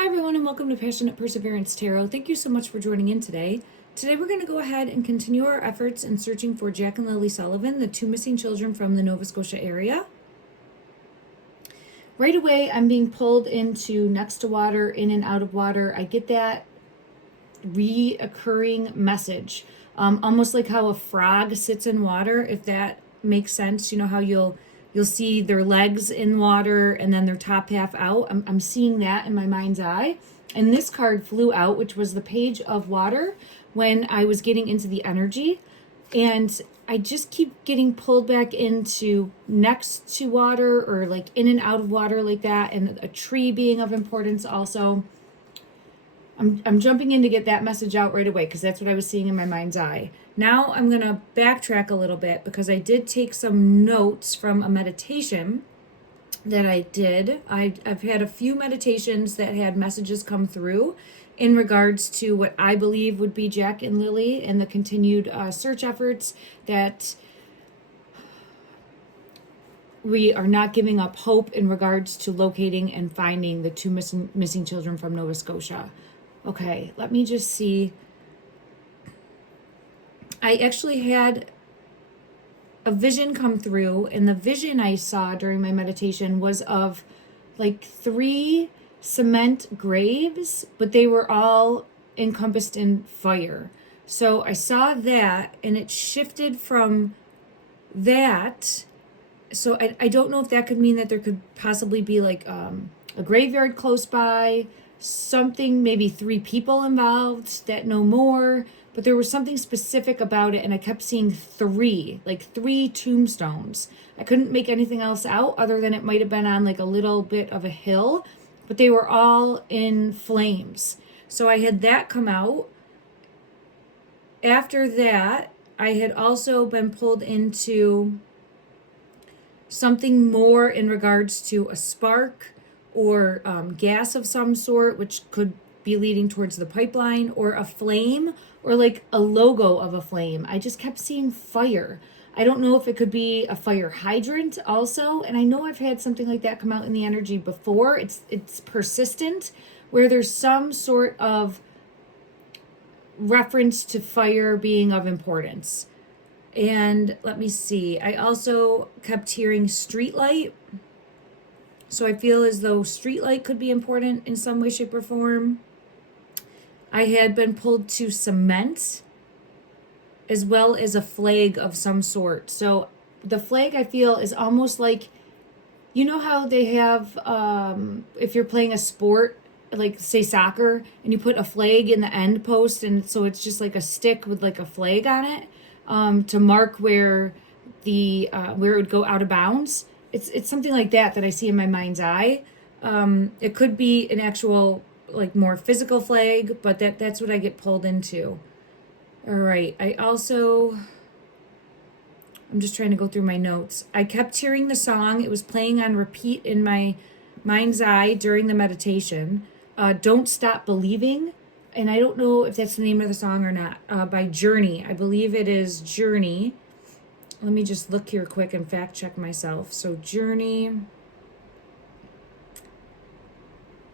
Hi everyone and welcome to Passionate Perseverance Tarot. Thank you so much for joining in today. Today we're going to go ahead and continue our efforts in searching for Jack and Lily Sullivan, the two missing children from the Nova Scotia area. Right away I'm being pulled into next to water, in and out of water. I get that reoccurring message, almost like how a frog sits in water, if that makes sense. You know how you'll see their legs in water and then their top half out. I'm seeing that in my mind's eye. And this card flew out, which was the Page of Water, when I was getting into the energy. And I just keep getting pulled back into next to water, or like in and out of water like that. And a tree being of importance also. I'm jumping in to get that message out right away because that's what I was seeing in my mind's eye. Now I'm going to backtrack a little bit because I did take some notes from a meditation that I did. I've had a few meditations that had messages come through in regards to what I believe would be Jack and Lily and the continued search efforts, that we are not giving up hope in regards to locating and finding the two missing children from Nova Scotia. Okay, let me just see. I actually had a vision come through, and the vision I saw during my meditation was of like 3 cement graves, but they were all encompassed in fire. So I saw that, and it shifted from that. So I don't know if that could mean that there could possibly be like a graveyard close by, something, maybe 3 people involved that know more, but there was something specific about it, and I kept seeing 3 tombstones. I couldn't make anything else out other than it might have been on like a little bit of a hill, but they were all in flames. So I had that come out. After that, I had also been pulled into something more in regards to a spark or gas of some sort, which could be leading towards the pipeline, or a flame, or like a logo of a flame. I just kept seeing fire. I don't know if it could be a fire hydrant also, and I know I've had something like that come out in the energy before. It's persistent, where there's some sort of reference to fire being of importance. And let me see, I also kept hearing streetlight. So I feel as though streetlight could be important in some way, shape, or form. I had been pulled to cement, as well as a flag of some sort. So the flag, I feel, is almost like, you know how they have, if you're playing a sport, like say soccer, and you put a flag in the end post, and so it's just like a stick with like a flag on it, to mark where it would go out of bounds. It's something like that I see in my mind's eye. It could be an actual, like, more physical flag, but that's what I get pulled into. All right. I'm just trying to go through my notes. I kept hearing the song. It was playing on repeat in my mind's eye during the meditation. Don't Stop Believing. And I don't know if that's the name of the song or not. By Jennie. I believe it is Jennie. Let me just look here quick and fact check myself. So Jennie,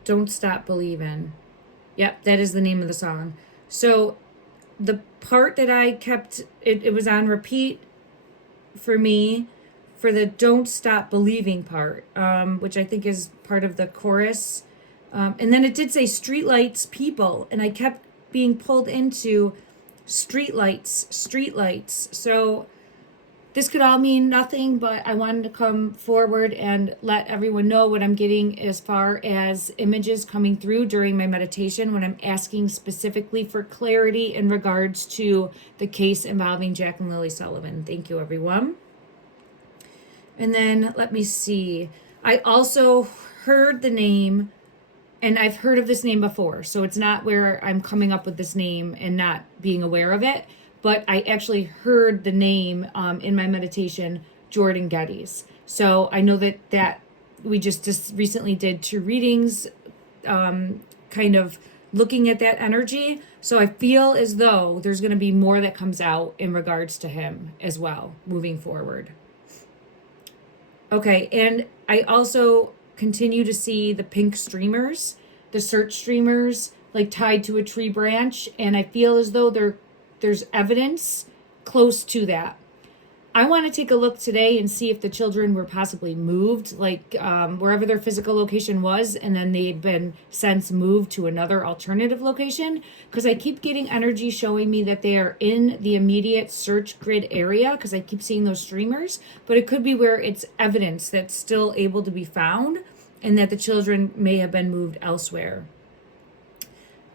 Don't Stop Believing. Yep, that is the name of the song. So the part that I kept, it was on repeat for me for the Don't Stop Believing part, which I think is part of the chorus. And then it did say streetlights, people, and I kept being pulled into streetlights. So this could all mean nothing, but I wanted to come forward and let everyone know what I'm getting as far as images coming through during my meditation when I'm asking specifically for clarity in regards to the case involving Jack and Lily Sullivan. Thank you, everyone. And then let me see. I also heard the name, and I've heard of this name before, so it's not where I'm coming up with this name and not being aware of it. But I actually heard the name in my meditation, Jordan Geddes. So I know that we just recently did 2 readings, kind of looking at that energy. So I feel as though there's going to be more that comes out in regards to him as well, moving forward. Okay, and I also continue to see the pink streamers the search streamers like tied to a tree branch, and I feel as though there's evidence close to that. I want to take a look today and see if the children were possibly moved, like wherever their physical location was, and then they've been since moved to another alternative location, because I keep getting energy showing me that they are in the immediate search grid area, because I keep seeing those streamers, but it could be where it's evidence that's still able to be found and that the children may have been moved elsewhere.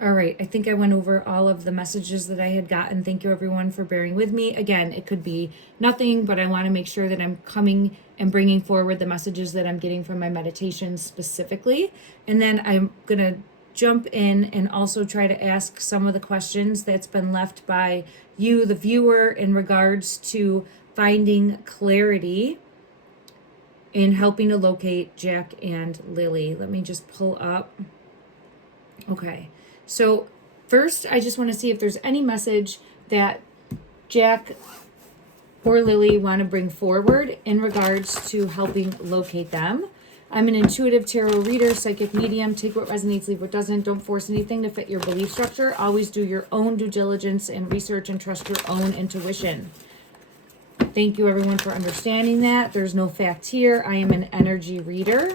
All right, I think I went over all of the messages that I had gotten. Thank you everyone for bearing with me. Again, it could be nothing, but I want to make sure that I'm coming and bringing forward the messages that I'm getting from my meditations specifically. And then I'm going to jump in and also try to ask some of the questions that's been left by you, the viewer, in regards to finding clarity in helping to locate Jack and Lilly. Let me just pull up. Okay. So first, I just want to see if there's any message that Jack or Lilly want to bring forward in regards to helping locate them. I'm an intuitive tarot reader, psychic medium. Take what resonates, leave what doesn't. Don't force anything to fit your belief structure. Always do your own due diligence and research and trust your own intuition. Thank you everyone for understanding that. There's no fact here. I am an energy reader.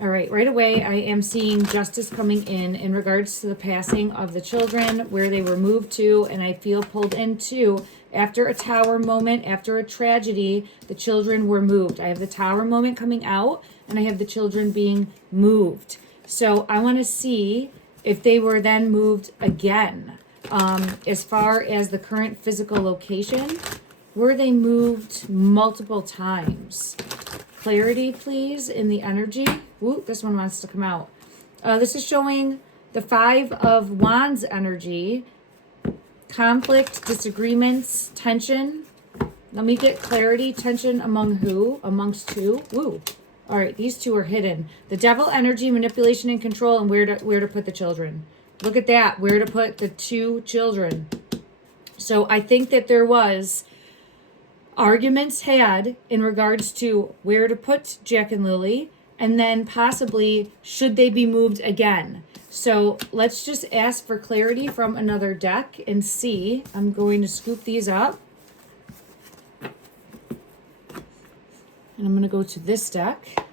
All right, right away, I am seeing justice coming in regards to the passing of the children, where they were moved to, and I feel pulled into, after a tower moment, after a tragedy, the children were moved. I have the tower moment coming out, and I have the children being moved. So I want to see if they were then moved again. As far as the current physical location, were they moved multiple times? Clarity, please, in the energy. Ooh, this one wants to come out. This is showing the 5 of Wands energy. Conflict, disagreements, tension. Let me get clarity. Tension among who? Amongst who? Woo. All right, these two are hidden. The devil energy, manipulation and control, and where to put the children. Look at that. Where to put the 2 children. So I think that there was arguments had in regards to where to put Jack and Lilly, and then possibly should they be moved again. So let's just ask for clarity from another deck and see. I'm going to scoop these up, and I'm going to go to this deck.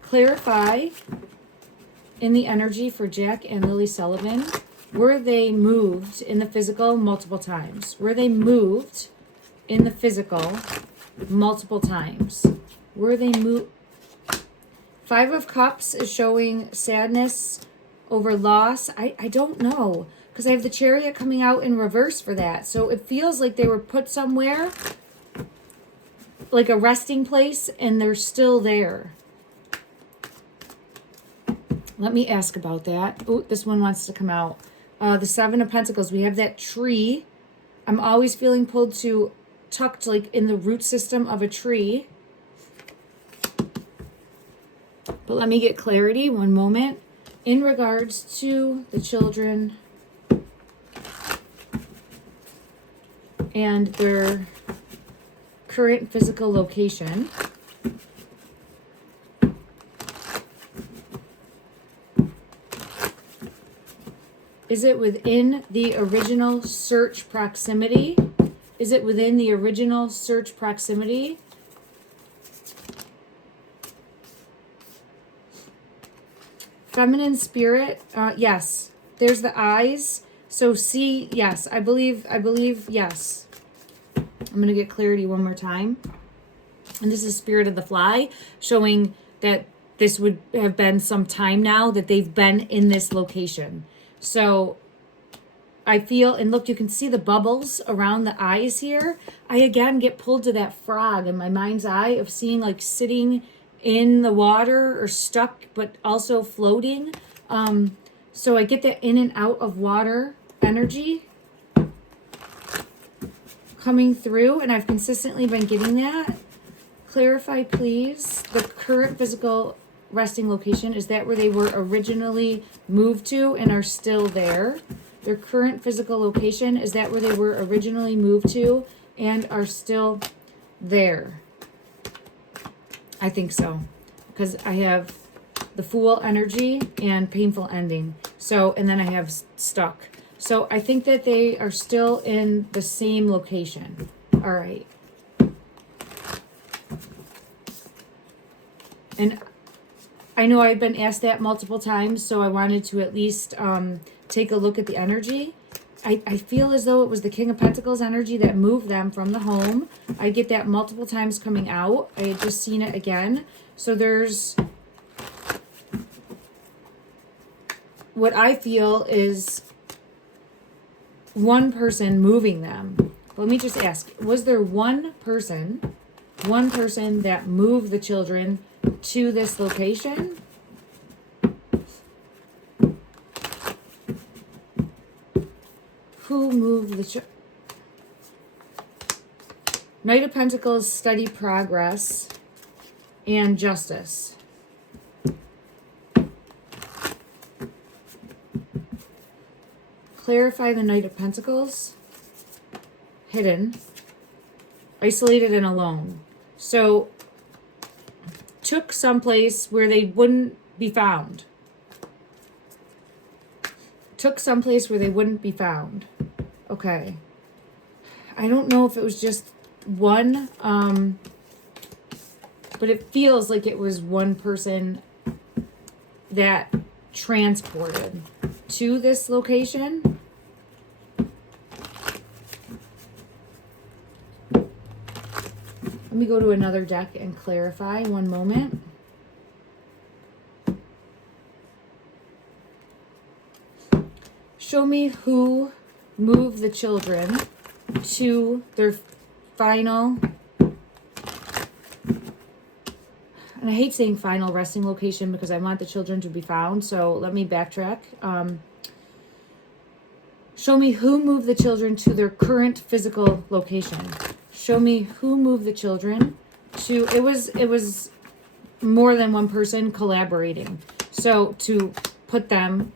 Clarify in the energy for Jack and Lilly Sullivan. Were they moved in the physical multiple times? Were they moved in the physical multiple times? Were they moved? 5 of Cups is showing sadness over loss. I don't know, because I have the Chariot coming out in reverse for that. So it feels like they were put somewhere, like a resting place, and they're still there. Let me ask about that. Oh, this one wants to come out. The 7 of Pentacles. We have that tree. I'm always feeling pulled to tucked like in the root system of a tree. But let me get clarity, one moment, in regards to the children and their current physical location. Is it within the original search proximity? Is it within the original search proximity? Feminine spirit, yes. There's the eyes. So see, yes. I believe, yes. I'm going to get clarity one more time. And this is Spirit of the Fly, showing that this would have been some time now that they've been in this location. So I feel, and look, you can see the bubbles around the eyes here. I again get pulled to that frog in my mind's eye of seeing like sitting in the water or stuck, but also floating. So I get that in and out of water energy coming through, and I've consistently been getting that. Clarify, please, the current physical resting location. Is that where they were originally moved to and are still there? Their current physical location, is that where they were originally moved to and are still there? I think so, because I have the Fool energy and painful ending. So, and then I have stuck. So I think that they are still in the same location. All right. And I know I've been asked that multiple times, so I wanted to at least take a look at the energy. I feel as though it was the King of Pentacles energy that moved them from the home. I get that multiple times coming out. I had just seen it again. So there's... what I feel is one person moving them. Let me just ask, was there one person that moved the children to this location? Who moved the Knight of Pentacles, steady progress, and justice. Clarify the Knight of Pentacles. Hidden. Isolated and alone. So, took someplace where they wouldn't be found. Took someplace where they wouldn't be found. Okay. I don't know if it was just one, but it feels like it was one person that transported to this location. Let me go to another deck and clarify. One moment. Show me who moved the children to their final, and I hate saying final resting location because I want the children to be found, so let me backtrack. Show me who moved the children to their current physical location. Show me who moved the children to, it was more than one person collaborating. So to put them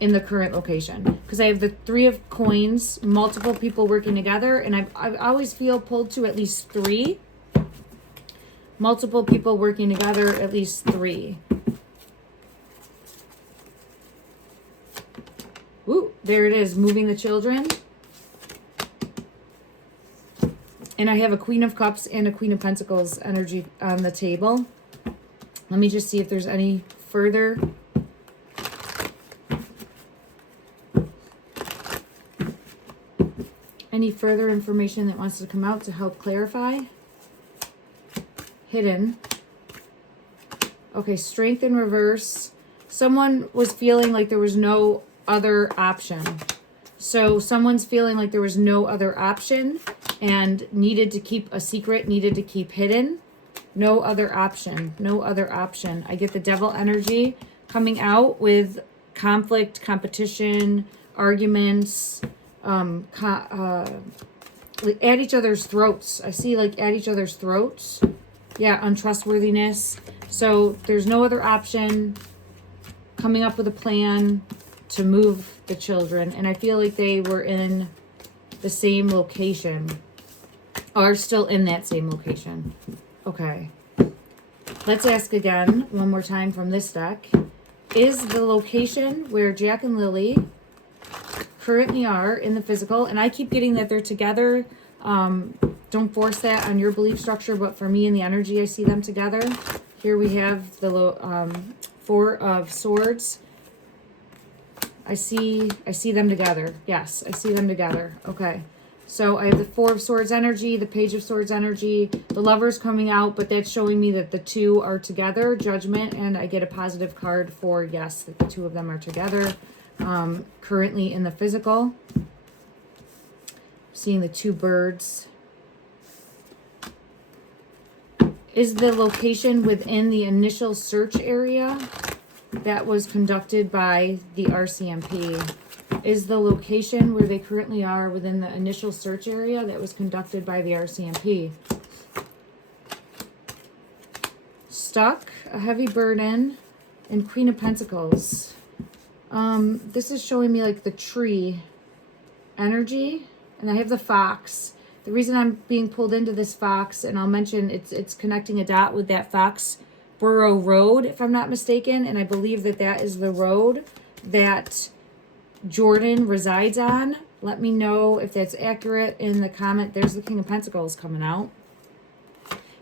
in the current location, because I have the Three of Coins, multiple people working together, and I always feel pulled to at least three. Multiple people working together, at least three. Ooh, there it is, moving the children. And I have a Queen of Cups and a Queen of Pentacles energy on the table. Let me just see if there's any further. Any further information that wants to come out to help clarify? Hidden. Okay, Strength in reverse. Someone was feeling like there was no other option. So someone's feeling like there was no other option and needed to keep a secret, needed to keep hidden. No other option. No other option. I get the Devil energy coming out with conflict, competition, arguments, at each other's throats. I see like at each other's throats. Yeah, untrustworthiness. So there's no other option. Coming up with a plan to move the children. And I feel like they were in the same location. Are still in that same location. Okay. Let's ask again, one more time from this deck. Is the location where Jack and Lily currently are in the physical, and I keep getting that they're together. Don't force that on your belief structure, but for me in the energy, I see them together. Here we have the Four of Swords. I see them together. Yes, I see them together. Okay. So I have the Four of Swords energy, the Page of Swords energy, the Lovers coming out, but that's showing me that the two are together, Judgment, and I get a positive card for, yes, that the two of them are together. Currently in the physical. Seeing the two birds. Is the location within the initial search area that was conducted by the RCMP? Is the location where they currently are within the initial search area that was conducted by the RCMP? Stuck, a heavy burden, and Queen of Pentacles. This is showing me like the tree energy, and I have the fox. The reason I'm being pulled into this fox, and I'll mention it's connecting a dot with that Foxborough Road, if I'm not mistaken, and I believe that that is the road that Jordan resides on. Let me know if that's accurate in the comment. There's the King of Pentacles coming out.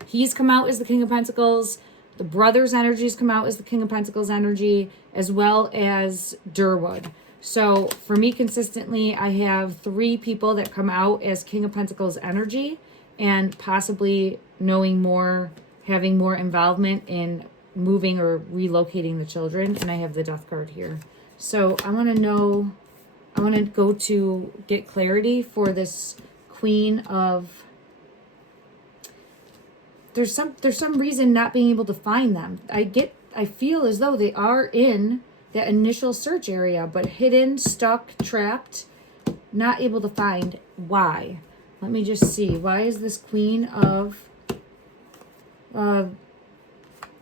He's come out as the King of Pentacles. The brother's energies come out as the King of Pentacles energy, as well as Durwood. So for me, consistently, I have 3 people that come out as King of Pentacles energy, and possibly knowing more, having more involvement in moving or relocating the children. And I have the Death card here. So I want to know, I want to go to get clarity for this Queen of... There's some reason not being able to find them. I feel as though they are in that initial search area, but hidden, stuck, trapped, not able to find. Why? Let me just see. Why is this Queen of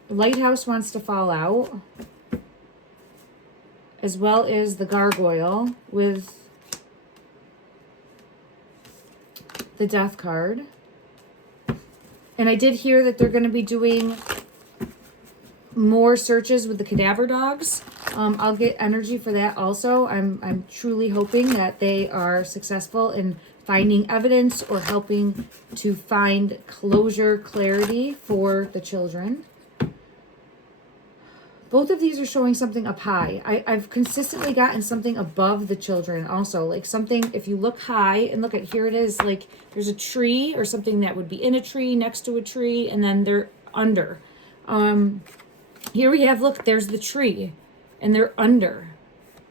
Lighthouse wants to fall out, as well as the Gargoyle with the Death card. And I did hear that they're going to be doing more searches with the cadaver dogs. I'll get energy for that also. I'm truly hoping that they are successful in finding evidence or helping to find closure, clarity for the children. Both of these are showing something up high. I've consistently gotten something above the children also. Like something, if you look high and look at, here it is, like there's a tree or something that would be in a tree, next to a tree, and then they're under. Here we have, look, there's the tree, and they're under.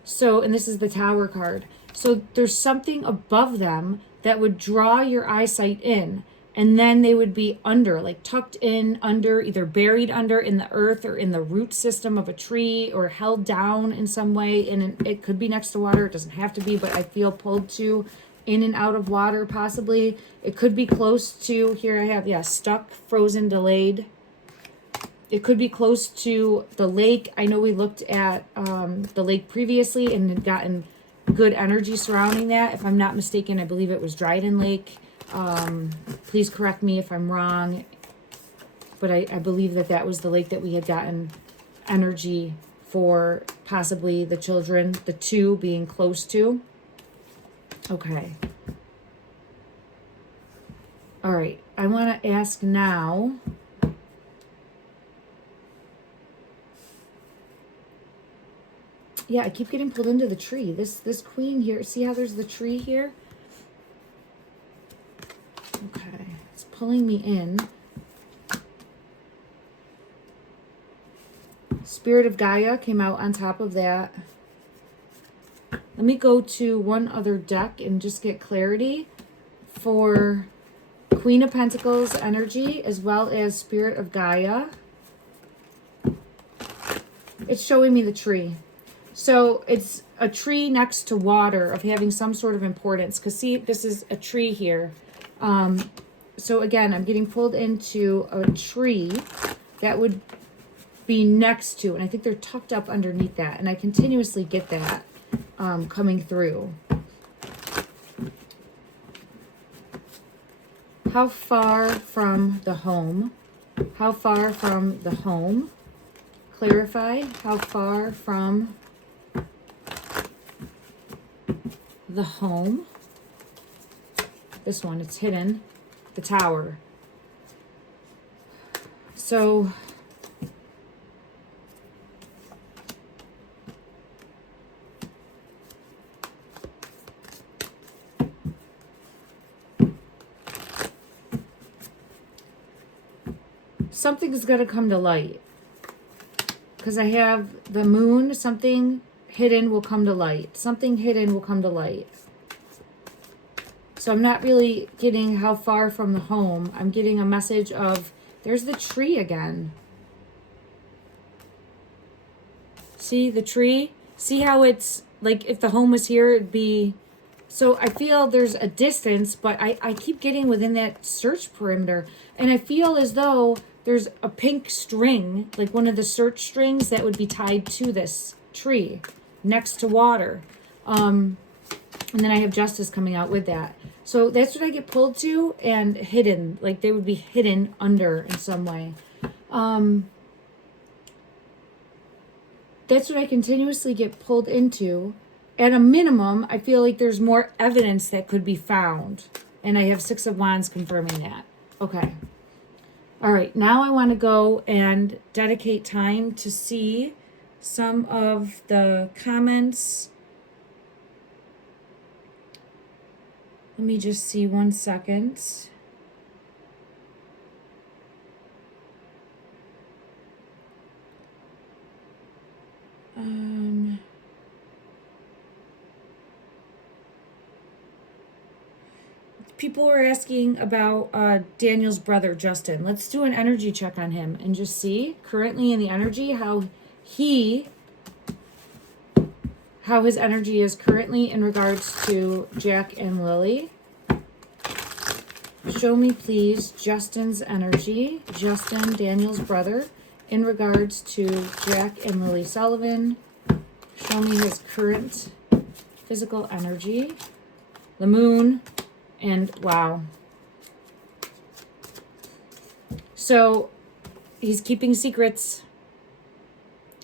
So, and this is the Tower card. So there's something above them that would draw your eyesight in. And then they would be under, like tucked in, under, either buried under in the earth or in the root system of a tree, or held down in some way. And it could be next to water. It doesn't have to be, but I feel pulled to in and out of water, possibly. It could be close to, here I have, yeah, stuck, frozen, delayed. It could be close to the lake. I know we looked at the lake previously and had gotten good energy surrounding that. If I'm not mistaken, I believe it was Dryden Lake. Please correct me if I'm wrong, but I believe that that was the lake that we had gotten energy for, possibly the children, the 2 being close to. Okay. All right. I want to ask now, yeah, I keep getting pulled into the tree. This queen here, see how there's the tree here? Okay, it's pulling me in. Spirit of Gaia came out on top of that. Let me go to one other deck and just get clarity for Queen of Pentacles energy, as well as Spirit of Gaia. It's showing me the tree. So it's a tree next to water, of having some sort of importance. Because see, this is a tree here. So again, I'm getting pulled into a tree that would be next to, and I think they're tucked up underneath that. And I continuously get that coming through. How far from the home? How far from the home? Clarify. How far from the home? This one, it's hidden. The Tower. So something is going to come to light. Because I have the Moon, something hidden will come to light. Something hidden will come to light. So I'm not really getting how far from the home. I'm getting a message of, there's the tree again. See the tree? See how it's, like if the home was here, it'd be... So I feel there's a distance, but I keep getting within that search perimeter. And I feel as though there's a pink string, like one of the search strings that would be tied to this tree next to water. And then I have Justice coming out with that. So that's what I get pulled to, and hidden, like they would be hidden under in some way. That's what I continuously get pulled into. At a minimum, I feel like there's more evidence that could be found. And I have 6 of Wands confirming that. Okay. All right, now I want to go and dedicate time to see some of the comments. Let me just see 1 second. People were asking about Daniel's brother, Justin. Let's do an energy check on him and just see currently in the energy how his energy is currently in regards to Jack and Lilly. Show me, please, Justin's energy. Justin, Daniel's brother, in regards to Jack and Lilly Sullivan. Show me his current physical energy. The moon. And wow. So he's keeping secrets.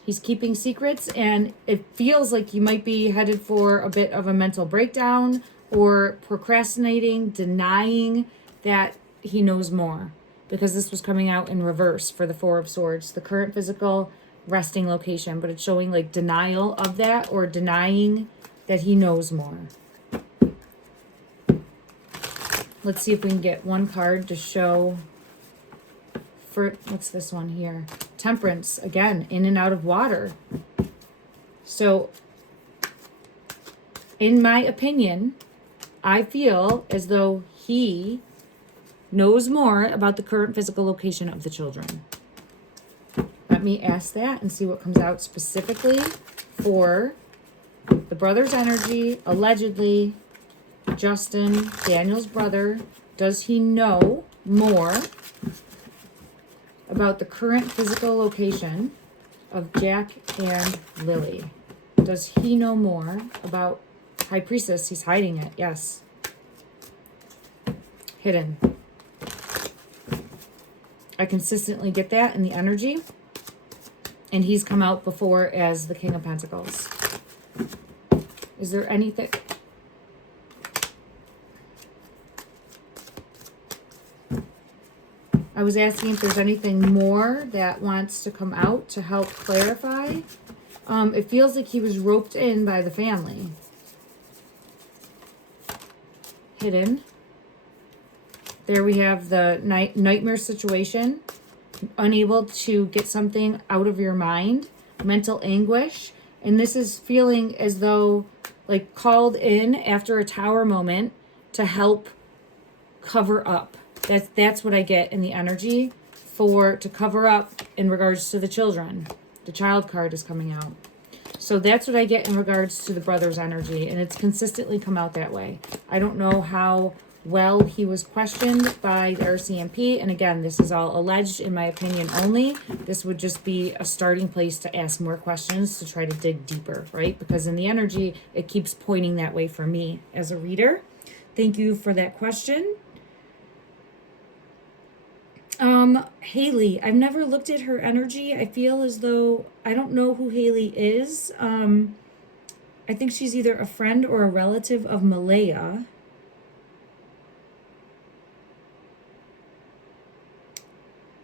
He's keeping secrets, and it feels like you might be headed for a bit of a mental breakdown or procrastinating, denying that he knows more, because this was coming out in reverse for the 4 of Swords, the current physical resting location, but it's showing like denial of that or denying that he knows more. Let's see if we can get one card to show for, what's this one here? Temperance, again, in and out of water. So, in my opinion, I feel as though he knows more about the current physical location of the children. Let me ask that and see what comes out specifically for the brother's energy, allegedly. Justin, Daniel's brother, does he know more about the current physical location of Jack and Lilly? Does he know more about High Priestess? He's hiding it, yes. Hidden. I consistently get that in the energy. And he's come out before as the King of Pentacles. Is there anything... I was asking if there's anything more that wants to come out to help clarify. It feels like he was roped in by the family. Hidden. There we have the nightmare situation. Unable to get something out of your mind. Mental anguish. And this is feeling as though like called in after a tower moment to help cover up. That's what I get in the energy to cover up in regards to the children. The child card is coming out. So that's what I get in regards to the brother's energy, and it's consistently come out that way. I don't know how well he was questioned by the RCMP, and again, this is all alleged in my opinion only. This would just be a starting place to ask more questions to try to dig deeper, right? Because in the energy, it keeps pointing that way for me as a reader. Thank you for that question. Haley, I've never looked at her energy. I feel as though I don't know who Haley is. I think she's either a friend or a relative of Malaya.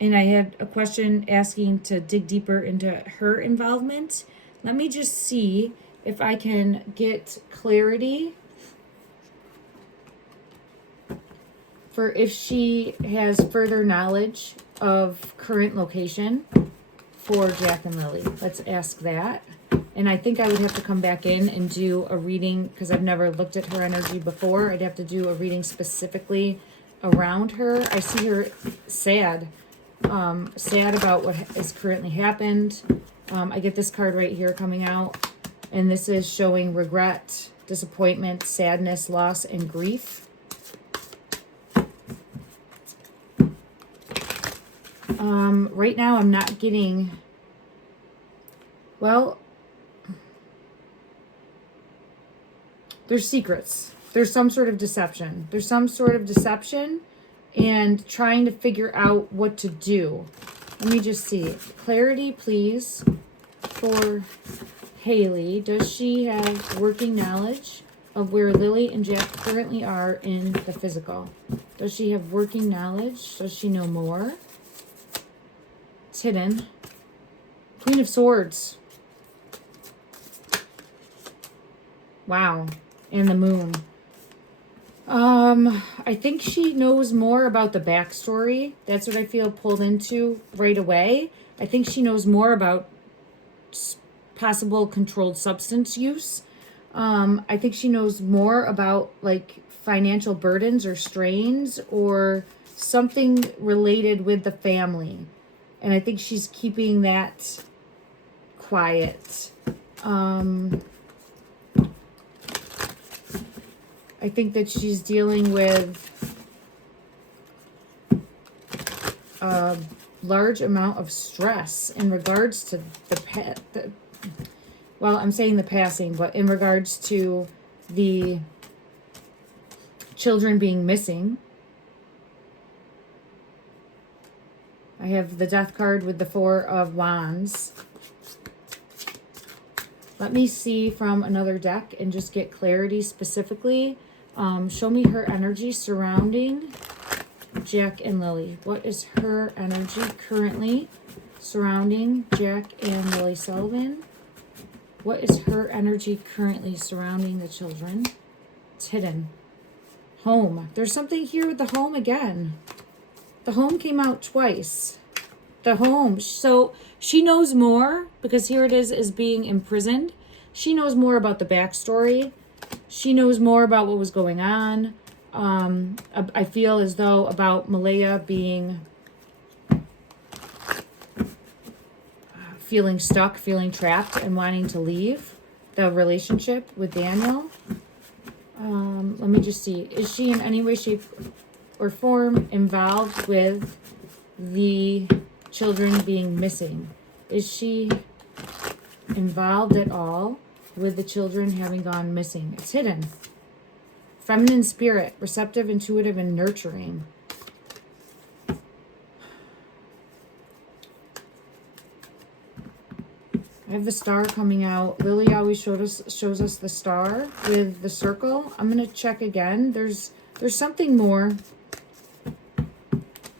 And I had a question asking to dig deeper into her involvement. Let me just see if I can get clarity for if she has further knowledge of current location for Jack and Lilly. Let's ask that. And I think I would have to come back in and do a reading because I've never looked at her energy before. I'd have to do a reading specifically around her. I see her sad. Sad about what has currently happened. I get this card right here coming out. And this is showing regret, disappointment, sadness, loss, and grief. Right now I'm not getting, well, there's secrets. There's some sort of deception. There's some sort of deception and trying to figure out what to do. Let me just see. Clarity, please, for Haley. Does she have working knowledge of where Lily and Jack currently are in the physical? Does she have working knowledge? Does she know more? It's hidden. Queen of Swords. Wow. And the moon. I think she knows more about the backstory. That's what I feel pulled into right away. I think she knows more about possible controlled substance use. I think she knows more about like financial burdens or strains or something related with the family. And I think she's keeping that quiet. I think that she's dealing with a large amount of stress in regards to well, I'm saying the passing, but in regards to the children being missing. I have the Death card with the Four of Wands. Let me see from another deck and just get clarity specifically. Show me her energy surrounding Jack and Lily. What is her energy currently surrounding Jack and Lily Sullivan? What is her energy currently surrounding the children? It's hidden. Home. There's something here with the home again. The home came out twice. The home. So she knows more because here it is being imprisoned. She knows more about the backstory. She knows more about what was going on. I feel as though about Malaya being feeling stuck, feeling trapped, and wanting to leave the relationship with Daniel. Let me just see. Is she in any way, shape, or form involved with the children being missing? Is she involved at all with the children having gone missing? It's hidden. Feminine spirit, receptive, intuitive, and nurturing. I have the star coming out. Lily always shows us the star with the circle. I'm going to check again. There's something more.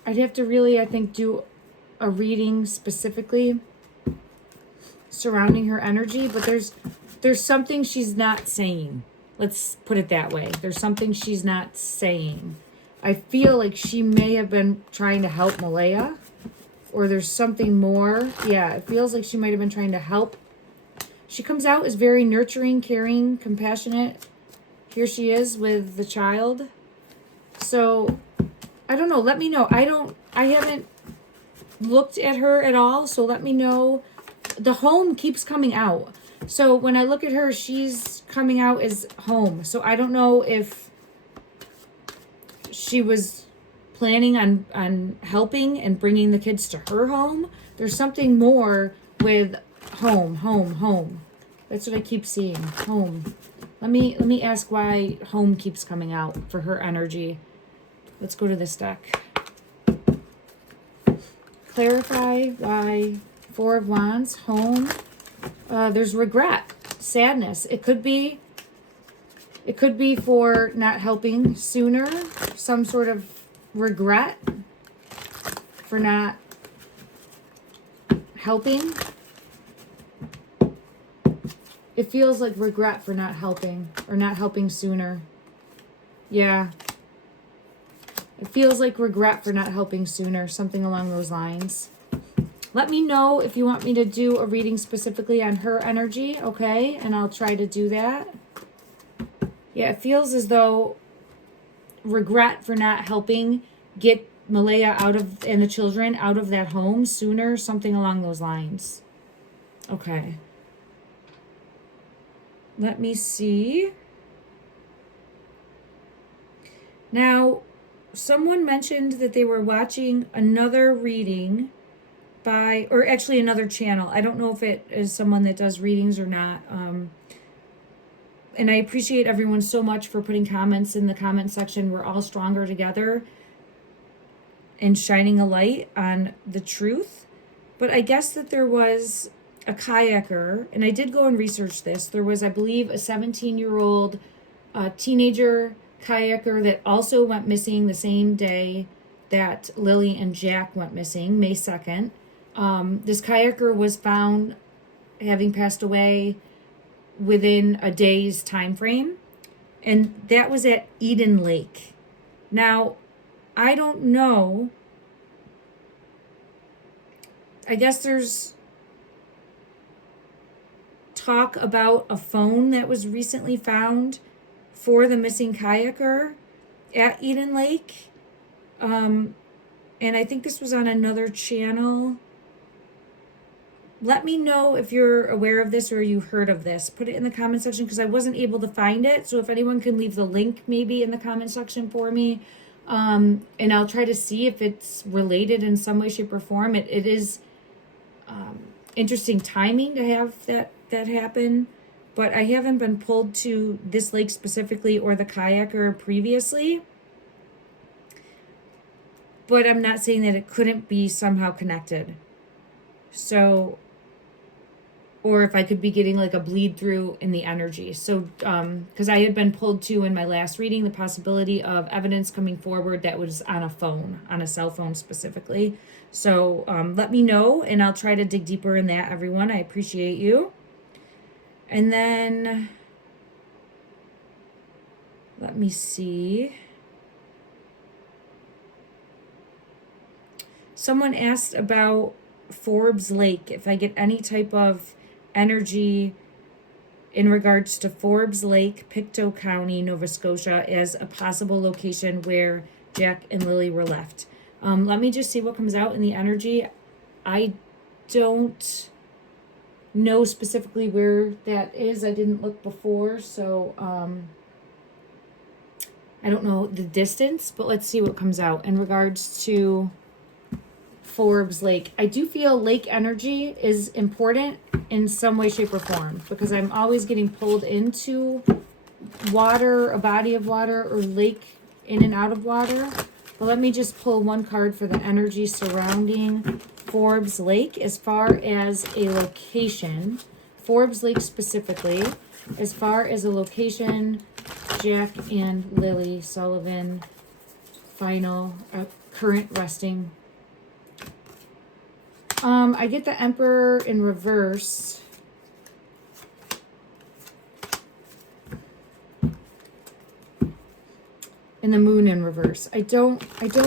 I'd have to really, I think, do a reading specifically surrounding her energy, but there's something she's not saying. Let's put it that way. There's something she's not saying. I feel like she may have been trying to help Malaya, or there's something more. Yeah, it feels like she might have been trying to help. She comes out as very nurturing, caring, compassionate. Here she is with the child. So, I don't know. Let me know. I haven't looked at her at all, so let me know. The home keeps coming out. So when I look at her, she's coming out as home. So I don't know if she was planning on helping and bringing the kids to her home. There's something more with home. That's what I keep seeing. Home. Let me ask why home keeps coming out for her energy. Let's go to this deck. Clarify why Four of Wands, home. There's regret, sadness. It could be for not helping sooner. Some sort of regret for not helping. It feels like regret for not helping or not helping sooner. Yeah. It feels like regret for not helping sooner, something along those lines. Let me know if you want me to do a reading specifically on her energy, okay? And I'll try to do that. Yeah, it feels as though regret for not helping get Malaya and the children out of that home sooner, something along those lines. Okay. Let me see. Now, someone mentioned that they were watching another reading or actually another channel. I don't know if it is someone that does readings or not. And I appreciate everyone so much for putting comments in the comment section. We're all stronger together and shining a light on the truth. But I guess that there was a kayaker, and I did go and research this. There was, I believe, a 17-year-old teenager kayaker that also went missing the same day that Lilly and Jack went missing, May 2nd. This kayaker was found having passed away within a day's time frame, and that was at Eden Lake. Now, I don't know. I guess there's talk about a phone that was recently found for the missing kayaker at Eden Lake. And I think this was on another channel. Let me know if you're aware of this or you heard of this. Put it in the comment section because I wasn't able to find it. So if anyone can leave the link maybe in the comment section for me, and I'll try to see if it's related in some way, shape, or form. It is interesting timing to have that happen, but I haven't been pulled to this lake specifically or the kayaker previously. But I'm not saying that it couldn't be somehow connected. So, or if I could be getting like a bleed through in the energy. So, because I had been pulled to in my last reading the possibility of evidence coming forward that was on a phone, on a cell phone specifically. So let me know and I'll try to dig deeper in that, everyone. I appreciate you. And then, let me see. Someone asked about Forbes Lake, if I get any type of energy in regards to Forbes Lake, Pictou County, Nova Scotia, as a possible location where Jack and Lilly were left. Let me just see what comes out in the energy. I don't know specifically where that is. I didn't look before, so I don't know the distance, but let's see what comes out in regards to Forbes Lake. I do feel lake energy is important in some way, shape, or form because I'm always getting pulled into water, a body of water, or lake in and out of water. But let me just pull one card for the energy surrounding Forbes Lake as far as a location. Forbes Lake specifically, as far as a location, Jack and Lilly Sullivan, final, current resting. I get the Emperor in reverse. And the Moon in reverse. I don't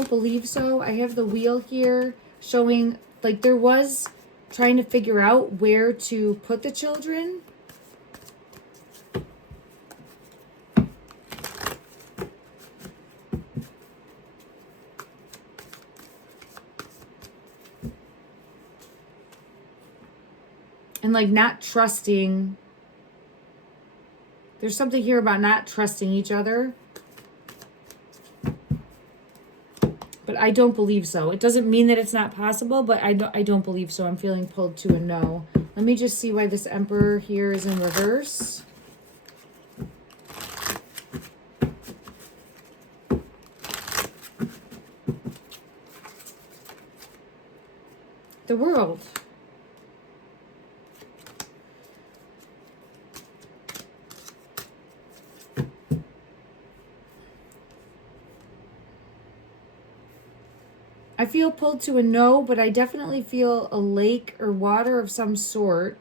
believe so. I have the wheel here showing like there was trying to figure out where to put the children. And like not trusting. There's something here about not trusting each other. But I don't believe so. It doesn't mean that it's not possible, but I don't believe so. I'm feeling pulled to a no. Let me just see why this Emperor here is in reverse. The World. I feel pulled to a no, but I definitely feel a lake or water of some sort.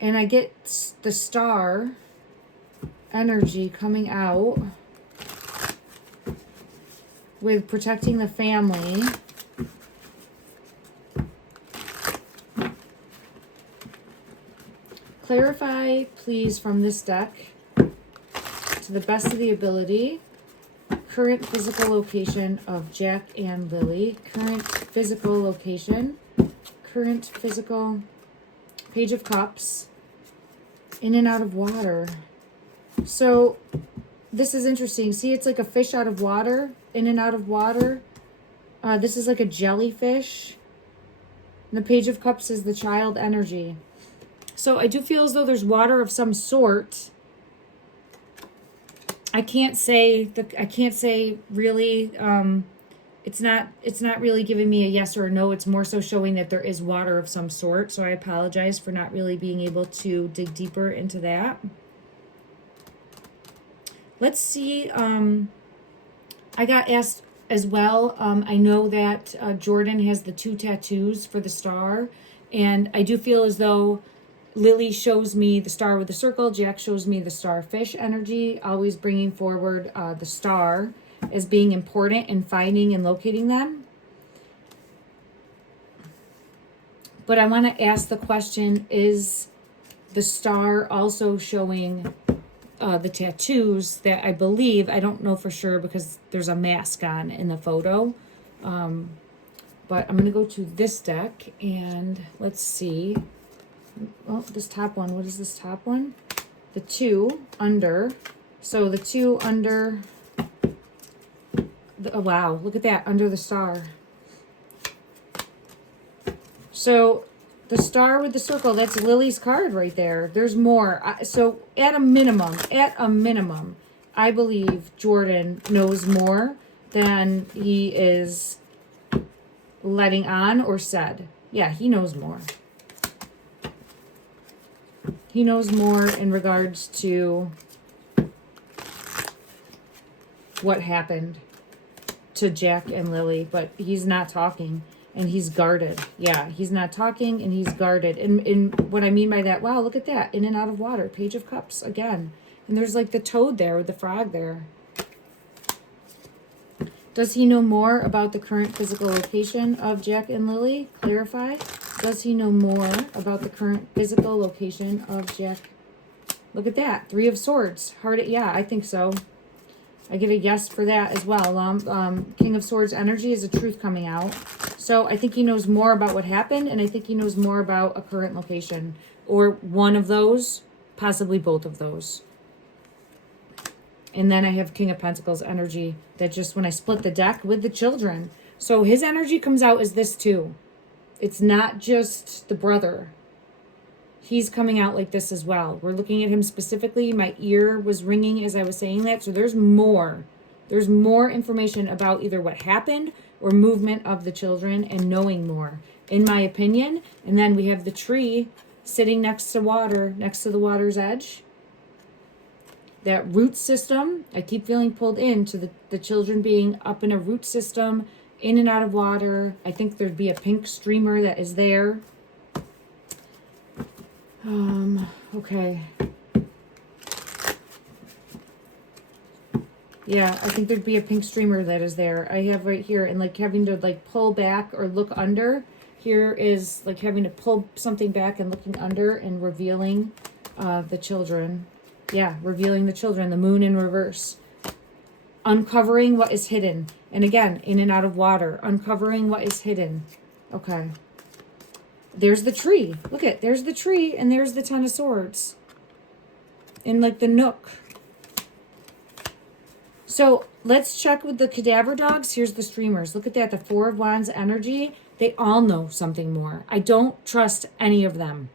And I get the Star energy coming out with protecting the family. Clarify, please, from this deck to the best of the ability. Current physical location of Jack and Lilly. Current physical location. Current physical. Page of Cups. In and out of water. So this is interesting. See, it's like a fish out of water. In and out of water. This is like a jellyfish. And the Page of Cups is the child energy. So I do feel as though there's water of some sort I can't say really. It's not really giving me a yes or a no. It's more so showing that there is water of some sort. So I apologize for not really being able to dig deeper into that. Let's see. I got asked as well. I know that Jordan has the 2 tattoos for the star, and I do feel as though Lilly shows me the star with the circle. Jack shows me the starfish energy, always bringing forward the star as being important in finding and locating them. But I want to ask the question, is the star also showing the tattoos that I believe, I don't know for sure because there's a mask on in the photo. But I'm going to go to this deck and let's see. Oh, this top one. What is this top one? The 2 under. So the 2 under. Oh, wow. Look at that. Under the star. So the star with the circle, that's Lily's card right there. There's more. So at a minimum, I believe Jordan knows more than he is letting on or said. Yeah, he knows more. He knows more in regards to what happened to Jack and Lilly, but he's not talking and he's guarded. Yeah, he's not talking and he's guarded. And what I mean by that, wow, look at that. In and out of water, Page of Cups again. And there's like the toad there with the frog there. Does he know more about the current physical location of Jack and Lilly? Clarify. Does he know more about the current physical location of Jack? Look at that. 3 of Swords. Yeah, I think so. I get a yes for that as well. King of Swords energy is a truth coming out. So I think he knows more about what happened, and I think he knows more about a current location. Or one of those, possibly both of those. And then I have King of Pentacles energy that just when I split the deck with the children. So his energy comes out as this too. It's not just the brother. He's coming out like this as well. We're looking at him specifically. My ear was ringing as I was saying that. So there's more. There's more information about either what happened or movement of the children and knowing more, in my opinion. And then we have the tree sitting next to water, next to the water's edge. That root system, I keep feeling pulled into the children being up in a root system, in and out of water. I think there'd be a pink streamer that is there. Okay. Yeah, I think there'd be a pink streamer that is there. I have right here, and like having to like pull back or look under. Here is like having to pull something back and looking under and revealing the children. Yeah, revealing the children, the moon in reverse. Uncovering what is hidden. And again, in and out of water. Uncovering what is hidden. Okay. There's the tree. Look at, there's the tree and there's the 10 of Swords. In like the nook. So let's check with the cadaver dogs. Here's the streamers. Look at that, the 4 of Wands energy. They all know something more. I don't trust any of them.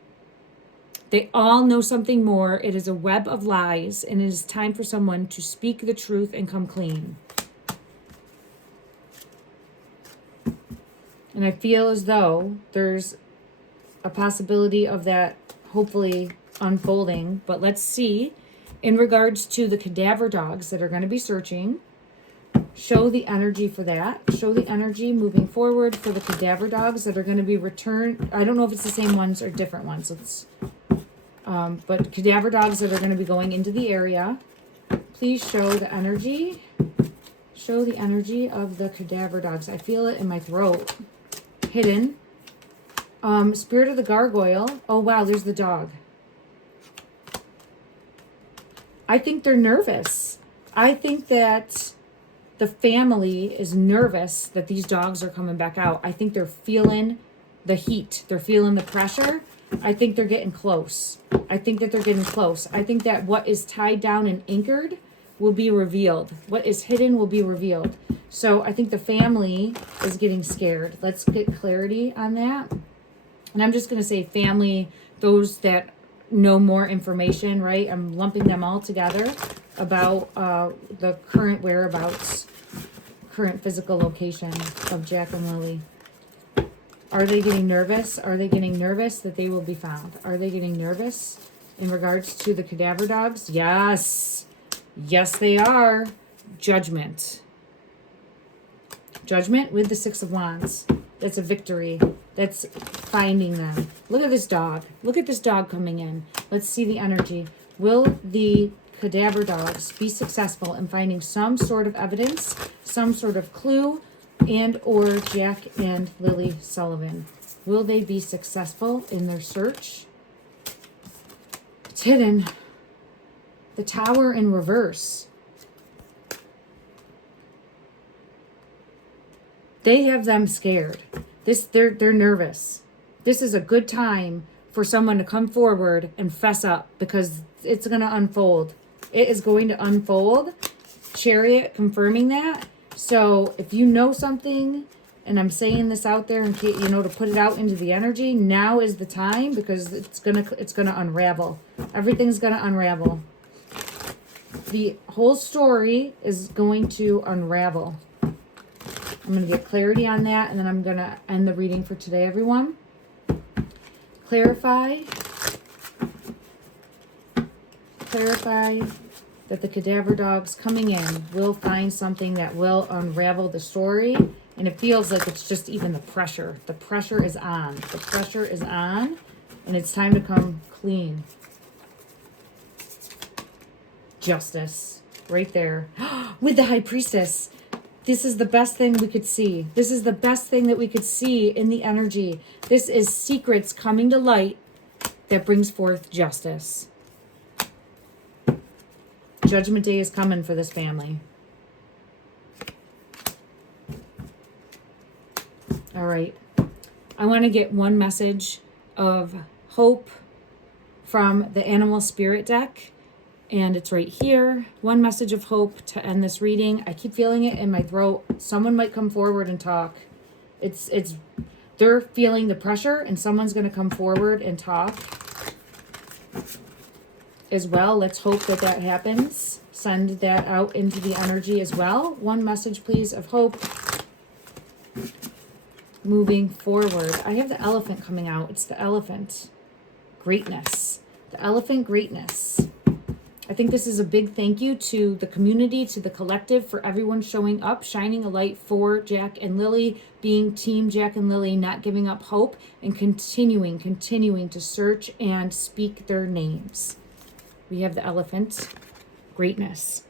They all know something more. It is a web of lies, and it is time for someone to speak the truth and come clean. And I feel as though there's a possibility of that hopefully unfolding. But let's see, in regards to the cadaver dogs that are going to be searching, show the energy for that. Show the energy moving forward for the cadaver dogs that are going to be returned. I don't know if it's the same ones or different ones. Let's... but cadaver dogs that are going to be going into the area, please show the energy. Show the energy of the cadaver dogs. I feel it in my throat. Hidden. Spirit of the gargoyle. Oh, wow, there's the dog. I think they're nervous. I think that the family is nervous that these dogs are coming back out. I think they're feeling the heat. They're feeling the pressure. I think they're getting close. I think that they're getting close. I think that what is tied down and anchored will be revealed. What is hidden will be revealed. So I think the family is getting scared. Let's get clarity on that. And I'm just going to say family, those that know more information, right? I'm lumping them all together. about the current whereabouts, current physical location of Jack and Lilly. Are they getting nervous? Are they getting nervous that they will be found? Are they getting nervous in regards to the cadaver dogs? Yes. Yes, they are. Judgment. Judgment with the Six of Wands. That's a victory. That's finding them. Look at this dog. Look at this dog coming in. Let's see the energy. Will the cadaver dogs be successful in finding some sort of evidence, some sort of clue, and or Jack and Lilly Sullivan? Will they be successful in their search? It's hidden. The Tower in reverse. They have them scared. They're nervous. This is a good time for someone to come forward and fess up, because it's going to unfold. It is going to unfold. Chariot confirming that. So if you know something, and I'm saying this out there in case, to put it out into the energy, now is the time, because it's gonna unravel. Everything's gonna unravel. The whole story is going to unravel. I'm going to get clarity on that, and then I'm going to end the reading for today, everyone. Clarify that the cadaver dogs coming in will find something that will unravel the story. And it feels like it's just even the pressure. The pressure is on. The pressure is on, and it's time to come clean. Justice. Right there. With the High Priestess. This is the best thing we could see. This is the best thing that we could see in the energy. This is secrets coming to light that brings forth justice. Judgment Day is coming for this family. All right. I want to get one message of hope from the Animal Spirit deck. And it's right here. One message of hope to end this reading. I keep feeling it in my throat. Someone might come forward and talk. They're feeling the pressure, and someone's going to come forward and talk as well. Let's hope that that happens. Send that out into the energy as well. One message, please, of hope. Moving forward. I have the elephant coming out. It's the elephant. Greatness. The elephant greatness. I think this is a big thank you to the community, to the collective, for everyone showing up, shining a light for Jack and Lilly, being Team Jack and Lilly, not giving up hope, and continuing to search and speak their names. We have the elephant. Greatness.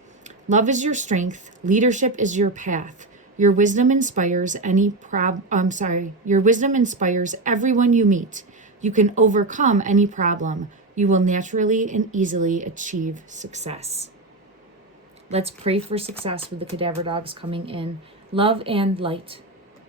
Love is your strength. Leadership is your path. Your wisdom inspires Your wisdom inspires everyone you meet. You can overcome any problem. You will naturally and easily achieve success. Let's pray for success with the cadaver dogs coming in. Love and light.